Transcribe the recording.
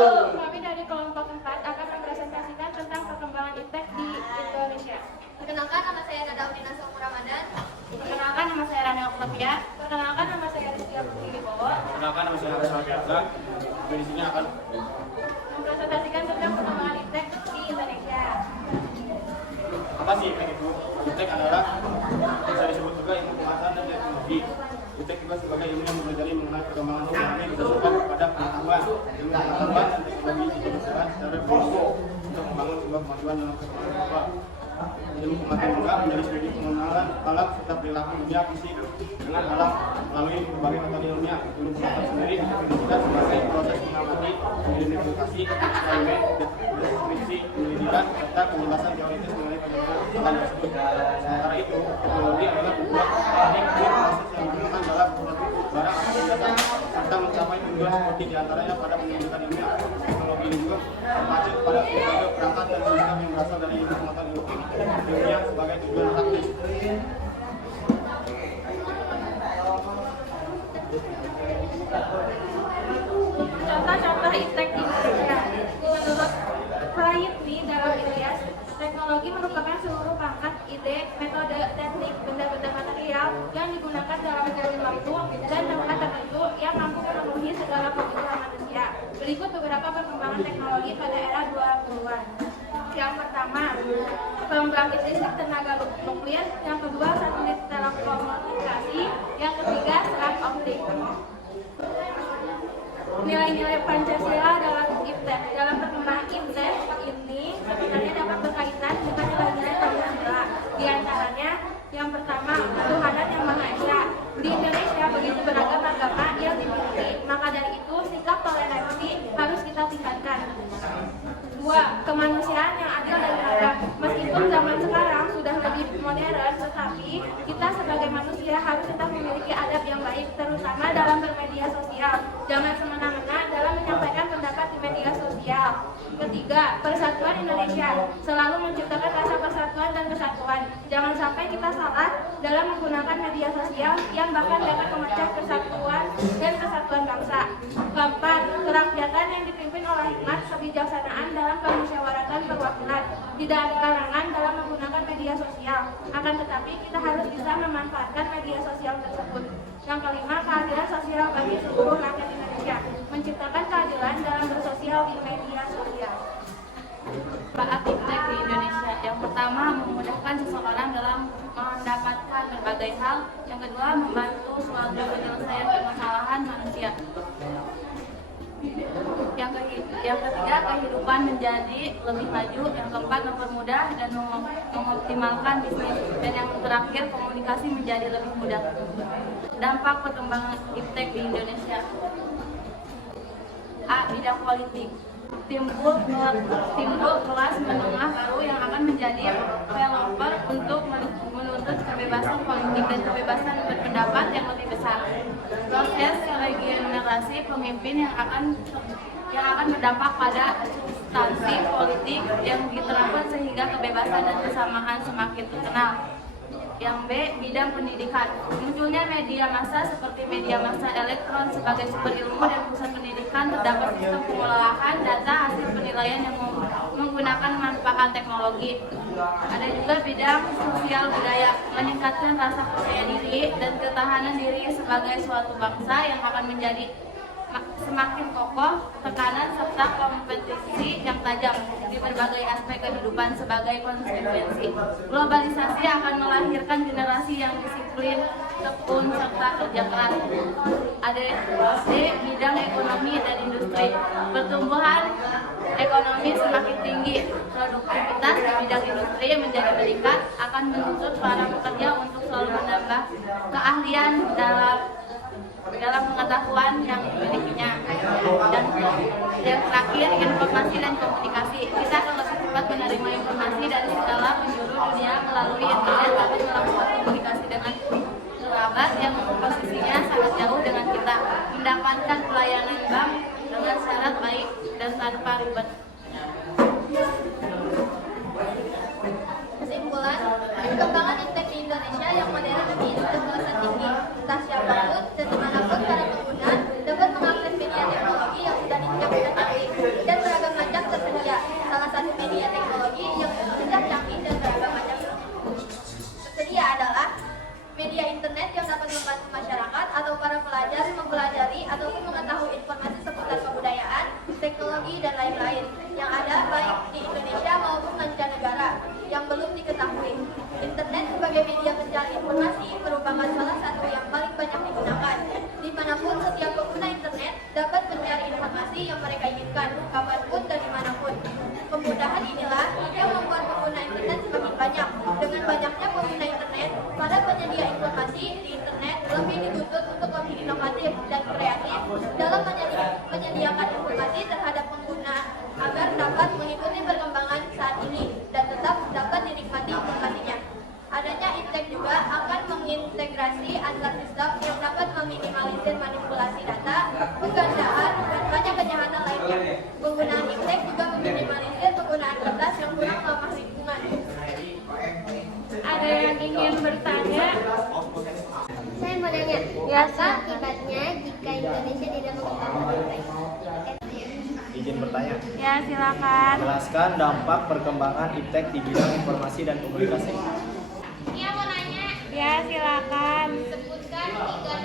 Kami dari kelompok 4 akan mempresentasikan tentang perkembangan iptek di Indonesia. Perkenalkan, nama saya Nada Udina Sofu Ramadan. Perkenalkan, nama saya Rani Oklavia. Perkenalkan, nama saya Rizky Putri Wibowo. Perkenalkan, nama saya Haris Alfianza. Di sini akan Mempresentasikan tentang perkembangan iptek di Indonesia. apa sih iptek itu? Iptek adalah bisa disebut juga ilmu pengetahuan dan teknologi. Iptek juga sebagai ilmu yang mempelajari mengenai perkembangan teknologi berdasarkan pada pengetahuan, ilmu pengetahuan dan teknologi diperlukan secara prinsip untuk membangun sebuah kemajuan dalam perkembangan global. Ilmu pengetahuan juga menjadi studi pengenalan alam serta perilaku dunia fisik dengan alam melalui berbagai metode ilmiah. Ilmu pengetahuan sendiri didefinisikan sebagai proses mengamati, identifikasi, eksperimen, deskripsi, penyelidikan, serta penjelasan teoritis mengenai fenomena alam tersebut. Sementara itu, teknologi adalah sebuah teknik dan proses yang digunakan dalam suatu barang atau jasa serta mencapai tujuan seperti diantaranya pada pendidikan ilmiah. Teknologi ini juga mengacu pada berbagai perangkat dan sistem yang berasal dari ilmu pengetahuan ilmiah sebagai tujuan praktis. Contoh-contoh iptek di Indonesia. Menurut Prayitni dalam Ilyas, teknologi merupakan seluruh pangkat, ide, metode, teknik, benda-benda material yang digunakan dalam kurun waktu dan tempat tertentu yang mampu memenuhi segala kebutuhan manusia. Berikut beberapa perkembangan teknologi pada era 20-an. Yang pertama, pembangkit listrik tenaga nuklir. Yang kedua, satelit telekomunikasi. Yang ketiga, serat optik. Nilai-nilai Pancasila dalam iptek. Dalam perkembangan iptek ini sebenarnya dapat berkaitan dengan nilai-nilai Pancasila. Di antaranya, yang pertama, ketuhanan yang Maha Esa. Di Indonesia begitu beragam agama yang dimiliki, maka dari itu sikap toleransi harus kita tingkatkan. 2. Kemanusiaan yang adil dan beradab. Meskipun zaman sekarang sudah lebih modern, tetapi kita sebagai manusia harus tetap memiliki adab yang baik, terutama dalam bermedia sosial. Jangan semena-mena dalam menyampaikan pendapat di media sosial. Ketiga, persatuan Indonesia. Selalu menciptakan rasa persatuan dan kesatuan. Jangan sampai kita salah dalam menggunakan media sosial yang bahkan dapat memecah persatuan dan kesatuan bangsa. Keempat, kerakyatan yang dipimpin oleh hikmat kebijaksanaan dalam permusyawaratan perwakilan. Tidak ada larangan dalam menggunakan media sosial. Akan tetapi kita harus bisa memanfaatkan media sosial tersebut. Yang kelima, keadilan sosial bagi seluruh rakyat Indonesia. Menciptakan keadilan dalam bersosial di media sosial. Manfaat iptek di Indonesia. Yang pertama, memudahkan seseorang dalam mendapatkan berbagai hal. Yang kedua, membantu suatu penyelesaian permasalahan manusia. Yang ketiga, kehidupan menjadi lebih maju. Yang keempat, mempermudah dan mengoptimalkan bisnis. Dan yang terakhir, komunikasi menjadi lebih mudah. Dampak perkembangan iptek di Indonesia. A. Bidang politik. Timbul kelas menengah baru yang akan menjadi developer untuk menuntut kebebasan politik dan kebebasan berpendapat yang lebih besar. Proses regenerasi pemimpin yang akan berdampak pada substansi politik yang diterapkan sehingga kebebasan dan kesamaan semakin terkenal. Yang B. Bidang pendidikan. Munculnya media massa seperti media massa elektron sebagai sumber ilmu dan pusat pendidikan. Terdapat sistem pengolahan data hasil penilaian yang menggunakan manfaat teknologi. Ada juga bidang sosial budaya, meningkatkan rasa percaya diri dan ketahanan diri sebagai suatu bangsa yang akan menjadi semakin kokoh, tekanan serta kompetisi yang tajam di berbagai aspek kehidupan sebagai konsekuensi. Globalisasi akan melahirkan generasi yang disiplin, tekun, serta kerja keras. Ada D. Bidang ekonomi dan industri. Pertumbuhan ekonomi semakin tinggi, produktivitas di bidang industri menjadi meningkat, akan menuntut para pekerja untuk selalu menambah keahlian dalam pengetahuan yang dimilikinya. Dan yang terakhir, informasi dan komunikasi. Kita akan lebih cepat menerima informasi dari segala penjuru dunia melalui internet atau melakukan komunikasi dengan kerabat yang posisinya sangat jauh dengan kita, mendapatkan pelayanan bank dengan syarat baik dan tanpa ribet. Kesimpulan, perkembangan iptek di Indonesia yang modern ini sudah melesat tinggi. Entah siapapun dan dimanapun para pengguna dapat mengakses media teknologi yang sudah disiapkan teknik. media internet yang dapat membantu masyarakat atau para pelajar mempelajari ataupun mengetahui informasi seputar kebudayaan, teknologi, dan lain-lain yang ada baik di Indonesia maupun mancanegara yang belum diketahui. Internet sebagai media pencari informasi merupakan salah satu yang paling banyak digunakan. Dimanapun setiap pengguna internet dapat mencari informasi yang mereka inginkan, kapanpun dan dimanapun. Kemudahan inilah yang membuat pengguna internet semakin banyak. Dengan banyaknya pengguna internet, para penyedia informasi di internet lebih dituntut untuk lebih inovatif dan kreatif dalam menyediakan informasi terhadap pengguna agar dapat mengikuti perkembangan saat ini dan tetap dapat dinikmati informasinya. Adanya iptek juga akan mengintegrasi antar sistem yang dapat meminimalisir manipulasi data, penggandaan, dan banyak kejahatan lainnya. Penggunaan iptek juga meminimalisir penggunaan kertas yang kurang ramah lingkungan. Ada yang ingin bertanya? Saya mau nanya, Ya, apa akibatnya jika Indonesia tidak mengembangkan iptek? Izin bertanya. Ya, silakan. Jelaskan dampak perkembangan iptek di bidang informasi dan komunikasi. Iya mau nanya, Ya, silakan. sebutkan 3